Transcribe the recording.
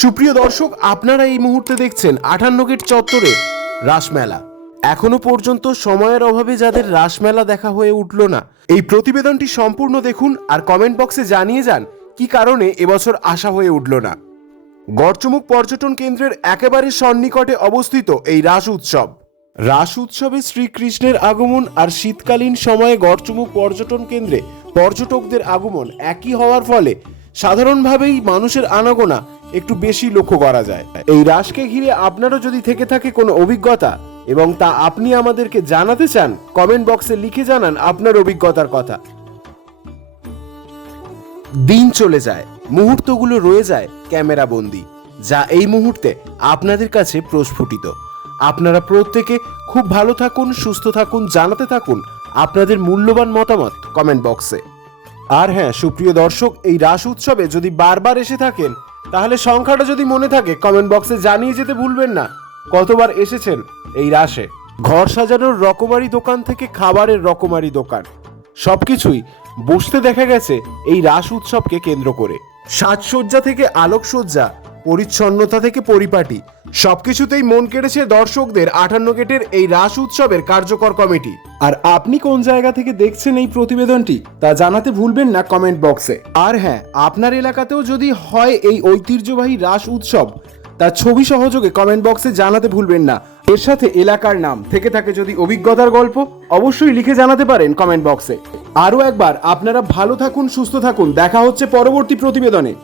সুপ্রিয় দর্শক, আপনারা এই মুহূর্তে দেখছেন 58 গেট চত্বরের রাসমেলা। এখনো পর্যন্ত সময়ের অভাবে যাদের রাসমেলা দেখা হয়ে উঠল না, এই প্রতিবেদনটি সম্পূর্ণ দেখুন আর কমেন্ট বক্সে জানিয়ে যান কি কারণে এবছর আসা হয়ে উঠল না। গড়চমুখ পর্যটন কেন্দ্রের একেবারে সন্নিকটে অবস্থিত এই রাস উৎসব। রাস উৎসবে শ্রীকৃষ্ণের আগমন আর শীতকালীন সময়ে গড়চমুখ পর্যটন কেন্দ্রে পর্যটকদের আগমন একই হওয়ার ফলে সাধারণভাবেই মানুষের আনাগোনা একটু বেশি লক্ষ্য করা যায়। এই রাসকে ঘিরে আপনারও যদি থেকে থাকে কোনো অভিজ্ঞতা এবং তা আপনি আমাদেরকে জানাতে চান, কমেন্ট বক্সে লিখে জানান আপনার অভিজ্ঞতার কথা। দিন চলে যায়, মুহূর্তগুলো রয়ে যায় ক্যামেরা বন্দি, যা এই মুহূর্তে আপনাদের কাছে প্রস্ফুটিত। আপনারা প্রত্যেকে খুব ভালো থাকুন, সুস্থ থাকুন, জানাতে থাকুন আপনাদের মূল্যবান মতামত কমেন্ট বক্সে। আর হ্যাঁ সুপ্রিয় দর্শক, এই রাস উৎসবে যদি বারবার এসে থাকেন তাহলে সংখ্যাটা যদি মনে থাকে কমেন্ট বক্সে জানিয়ে যেতে ভুলবেন না কতবার এসেছেন এই রাসে। ঘর সাজানোর রকমারি দোকান থেকে খাবারের রকমারি দোকান, সবকিছুই বসতে দেখা গেছে এই রাস উৎসবকে কেন্দ্র করে। সাজসজ্জা থেকে আলোকসজ্জা, পরিচ্ছন্নতা থেকে পরিপাটি, সবকিছুতেই মন কেড়েছে দর্শকদের 58 গেটের এই রাস উৎসবের কার্যকর কমিটি। আর আপনি কোন জায়গা থেকে দেখছেন এই প্রতিবেদনটি তা জানাতে ভুলবেন না কমেন্ট বক্সে। আর হ্যাঁ, আপনার এলাকাতেও যদি হয় এই ঐতিহ্যবাহী রাস উৎসব, তার ছবি সহযোগে কমেন্ট বক্সে জানাতে ভুলবেন না। এর সাথে এলাকার নাম থেকে থাকে যদি অভিজ্ঞতার গল্প, অবশ্যই লিখে জানাতে পারেন কমেন্ট বক্সে। আরও একবার আপনারা ভালো থাকুন, সুস্থ থাকুন, দেখা হচ্ছে পরবর্তী প্রতিবেদনে।